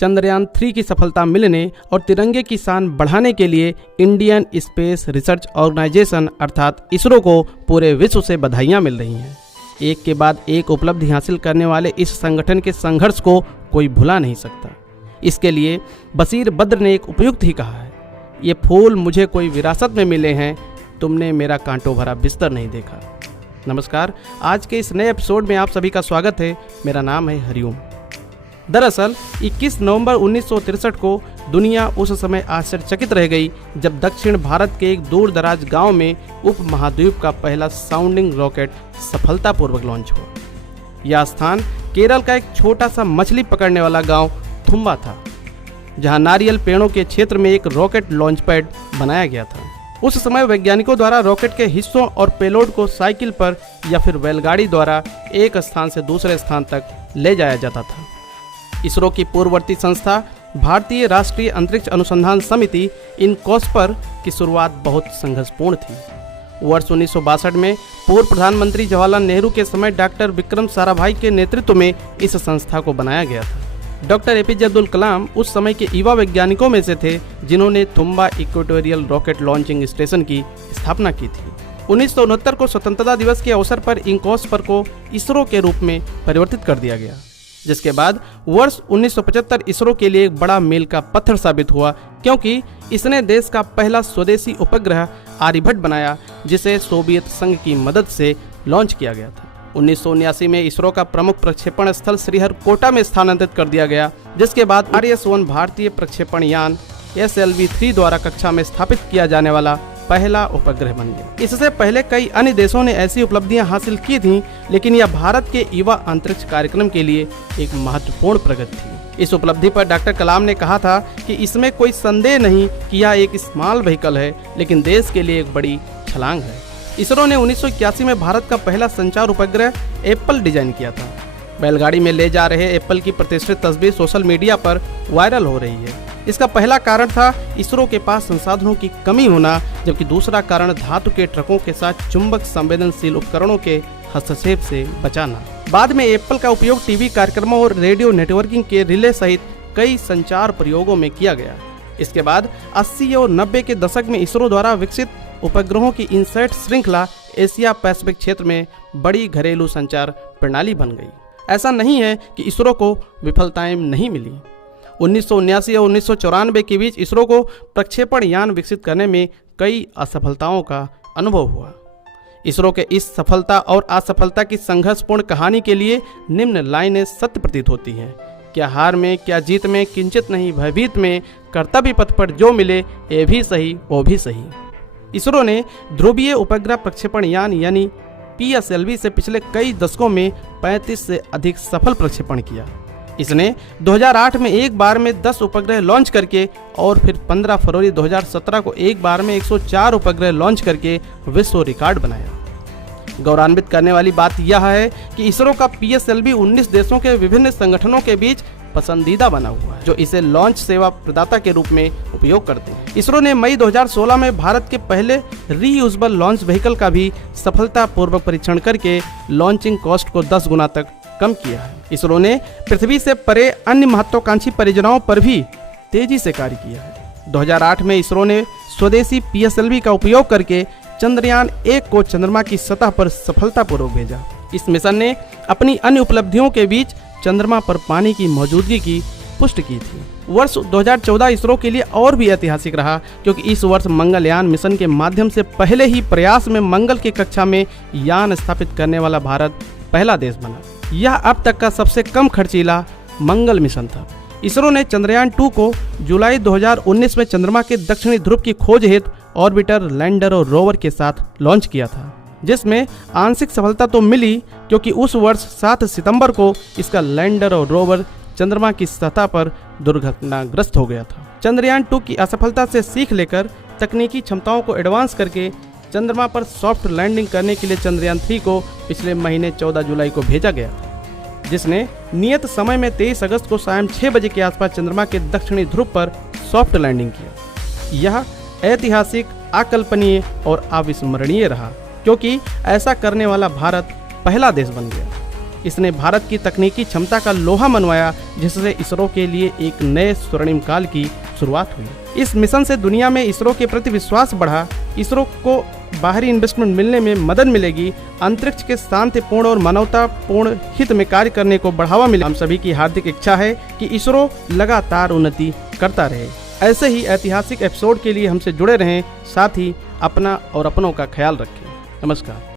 चंद्रयान 3 की सफलता मिलने और तिरंगे की शान बढ़ाने के लिए इंडियन स्पेस रिसर्च ऑर्गेनाइजेशन अर्थात इसरो को पूरे विश्व से बधाइयाँ मिल रही हैं। एक के बाद एक उपलब्धि हासिल करने वाले इस संगठन के संघर्ष को कोई भुला नहीं सकता। इसके लिए बशीर बद्र ने एक उपयुक्त ही कहा है, ये फूल मुझे कोई विरासत में मिले हैं, तुमने मेरा कांटों भरा बिस्तर नहीं देखा। नमस्कार, आज के इस नए एपिसोड में आप सभी का स्वागत है। मेरा नाम है हरिओम। दरअसल 21 नवंबर 1963 को दुनिया उस समय आश्चर्यचकित रह गई जब दक्षिण भारत के एक दूर दराज गांव में उप महाद्वीप का पहला साउंडिंग रॉकेट सफलतापूर्वक लॉन्च हुआ। यह स्थान केरल का एक छोटा सा मछली पकड़ने वाला गांव थुम्बा था, जहां नारियल पेड़ों के क्षेत्र में एक रॉकेट लॉन्च पैड बनाया गया था। उस समय वैज्ञानिकों द्वारा रॉकेट के हिस्सों और पेलोड को साइकिल पर या फिर बैलगाड़ी द्वारा एक स्थान से दूसरे स्थान तक ले जाया जाता था। इसरो की पूर्ववर्ती संस्था भारतीय राष्ट्रीय अंतरिक्ष अनुसंधान समिति इनकॉस्पर की शुरुआत बहुत संघर्षपूर्ण थी। वर्ष 1962 में पूर्व प्रधानमंत्री जवाहरलाल नेहरू के समय डॉक्टर विक्रम साराभाई के नेतृत्व में इस संस्था को बनाया गया था। डॉक्टर एपीजे अब्दुल कलाम उस समय के युवा वैज्ञानिकों में से थे जिन्होंने Thumba equatorial rocket launching station की स्थापना की थी। 1969 को स्वतंत्रता दिवस के अवसर पर इनकॉस्पर को इसरो के रूप में परिवर्तित कर दिया गया, जिसके बाद वर्ष 1975 इसरो के लिए एक बड़ा मील का पत्थर साबित हुआ, क्योंकि इसने देश का पहला स्वदेशी उपग्रह आर्यभट्ट बनाया, जिसे सोवियत संघ की मदद से लॉन्च किया गया था। 1979 में इसरो का प्रमुख प्रक्षेपण स्थल श्रीहरिकोटा में स्थानांतरित कर दिया गया, जिसके बाद RS-1 भारतीय प्रक्षेपण यान SLV-3 द्वारा कक्षा में स्थापित किया जाने वाला पहला उपग्रह बन गया। इससे पहले कई अन्य देशों ने ऐसी उपलब्धियां हासिल की थीं, लेकिन यह भारत के युवा अंतरिक्ष कार्यक्रम के लिए एक महत्वपूर्ण प्रगति थी। इस उपलब्धि पर डॉक्टर कलाम ने कहा था कि इसमें कोई संदेह नहीं कि यह एक स्मॉल व्हीकल है, लेकिन देश के लिए एक बड़ी छलांग है। इसरो ने 1981 में भारत का पहला संचार उपग्रह एप्पल डिजाइन किया था। बैलगाड़ी में ले जा रहे एप्पल की प्रतिष्ठित तस्वीर सोशल मीडिया पर वायरल हो रही है। इसका पहला कारण था इसरो के पास संसाधनों की कमी होना, जबकि दूसरा कारण धातु के ट्रकों के साथ चुंबक संवेदनशील उपकरणों के हस्तक्षेप से बचाना। बाद में एप्पल का उपयोग टीवी कार्यक्रमों और रेडियो नेटवर्किंग के रिले सहित कई संचार प्रयोगों में किया गया। इसके बाद 80 और 90 के दशक में इसरो द्वारा विकसित उपग्रहों की इनसैट श्रृंखला एशिया पैसिफिक क्षेत्र में बड़ी घरेलू संचार प्रणाली बन गई। ऐसा नहीं है कि इसरो को विफलताएं नहीं मिली। 1979 और 1994 के बीच इसरो को प्रक्षेपण यान विकसित करने में कई असफलताओं का अनुभव हुआ। इसरो के इस सफलता और असफलता की संघर्षपूर्ण कहानी के लिए निम्न लाइनें सत्य प्रतीत होती हैं। क्या हार में, क्या जीत में, किंचित नहीं भयभीत में, कर्तव्य पथ पर जो मिले ये भी सही वो भी सही। इसरो ने ध्रुवीय उपग्रह प्रक्षेपण यान यानी PSLV से पिछले कई दशकों में 35 से अधिक सफल प्रक्षेपण किया। इसने 2008 में एक बार में 10 उपग्रह लॉन्च करके और फिर 15 फरवरी 2017 को एक बार में 104 उपग्रह लॉन्च करके विश्व रिकॉर्ड बनाया। गौरवान्वित करने वाली बात यह है कि इसरो का PSLV 19 देशों के विभिन्न संगठनों के बीच पसंदीदा बना हुआ है, जो इसे लॉन्च सेवा प्रदाता के रूप में उपयोग करते हैं। इसरो ने मई 2016 में भारत के पहले रीयूजेबल लॉन्च व्हीकल का भी सफलतापूर्वक परीक्षण करके लॉन्चिंग कॉस्ट को 10 गुना तक कम किया है। इसरो ने पृथ्वी से परे अन्य महत्वाकांक्षी परियोजनाओं पर भी तेजी से कार्य किया है। 2008 में इसरो ने स्वदेशी PSLV का उपयोग करके चंद्रयान 1 को चंद्रमा की सतह पर सफलतापूर्वक भेजा। इस मिशन ने अपनी अन्य उपलब्धियों के बीच चंद्रमा पर पानी की मौजूदगी की पुष्टि की थी। वर्ष 2014 इसरो के लिए और भी ऐतिहासिक रहा, क्योंकि इस वर्ष मंगलयान मिशन के माध्यम से पहले ही प्रयास में मंगल की कक्षा में यान स्थापित करने वाला भारत पहला देश बना। यह अब तक का सबसे कम खर्चीला मंगल मिशन था। इसरो ने चंद्रयान 2 को जुलाई 2019 में चंद्रमा के दक्षिणी ध्रुव की खोज हेतु ऑर्बिटर, लैंडर और रोवर के साथ लॉन्च किया था, जिसमें आंशिक सफलता तो मिली, क्योंकि उस वर्ष 7 सितंबर को इसका लैंडर और रोवर चंद्रमा की सतह पर दुर्घटनाग्रस्त हो गया था। चंद्रयान 2 की असफलता से सीख लेकर तकनीकी क्षमताओं को एडवांस करके चंद्रमा पर सॉफ्ट लैंडिंग करने के लिए चंद्रयान 3 को पिछले महीने 14 जुलाई को भेजा गया, जिसने नियत समय में 23 अगस्त को शाम 6 बजे के आसपास चंद्रमा के दक्षिणी ध्रुव पर सॉफ्ट लैंडिंग किया। यह ऐतिहासिक, अकल्पनीय और अविस्मरणीय रहा, क्योंकि ऐसा करने वाला भारत पहला देश बन गया। इसने भारत की तकनीकी क्षमता का लोहा मनवाया, जिससे इसरो के लिए एक नए स्वर्णिम काल की शुरुआत हुई। इस मिशन से दुनिया में इसरो के प्रति विश्वास बढ़ा, इसरो को बाहरी इन्वेस्टमेंट मिलने में मदद मिलेगी, अंतरिक्ष के शांतिपूर्ण और मानवतापूर्ण हित में कार्य करने को बढ़ावा मिले। हम सभी की हार्दिक इच्छा है कि इसरो लगातार उन्नति करता रहे। ऐसे ही ऐतिहासिक एपिसोड के लिए हमसे जुड़े रहें, साथ ही अपना और अपनों का ख्याल रखें। नमस्कार।